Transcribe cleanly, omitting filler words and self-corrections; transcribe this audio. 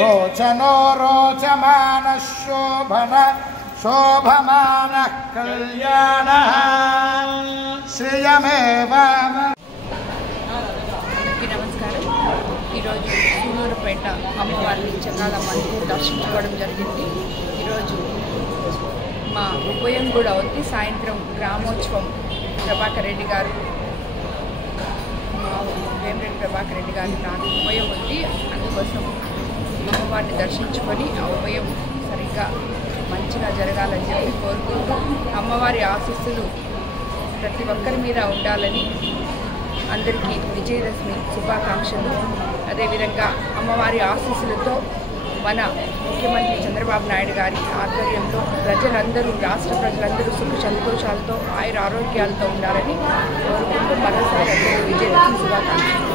रोचनो रोचमानः शोभमानः कल्याणः श्रियमेव। నమస్కారం। ఈరోజు సూలూరుపేట అమ్మవారిని చంద్రాలమ్మని దర్శించుకోవడం జరిగింది। ఈరోజు మా ఉభయం కూడా ఉంది। సాయంత్రం గ్రామోత్సవం ప్రభాకర్ రెడ్డి గారు వేమిరెడ్డి ప్రభాకర్ రెడ్డి గారి ఉభయం ఉంది। అందుకోసం అమ్మవారిని దర్శించుకొని ఆ ఉభయం సరిగ్గా మంచిగా జరగాలని చెప్పి కోరుకుంటూ అమ్మవారి ఆశీస్సులు ప్రతి ఒక్కరి మీద ఉండాలని అందరికీ విజయదశమి శుభాకాంక్షలు। అదేవిధంగా అమ్మవారి ఆశీస్సులతో మన ముఖ్యమంత్రి చంద్రబాబు నాయుడు గారి ఆధ్వర్యంలో ప్రజలందరూ రాష్ట్ర ప్రజలందరూ సుఖ సంతోషాలతో ఆయుర ఆరోగ్యాలతో ఉండాలని కోరుకుంటూ మరోసారి అందరికీ విజయదశమి శుభాకాంక్షలు।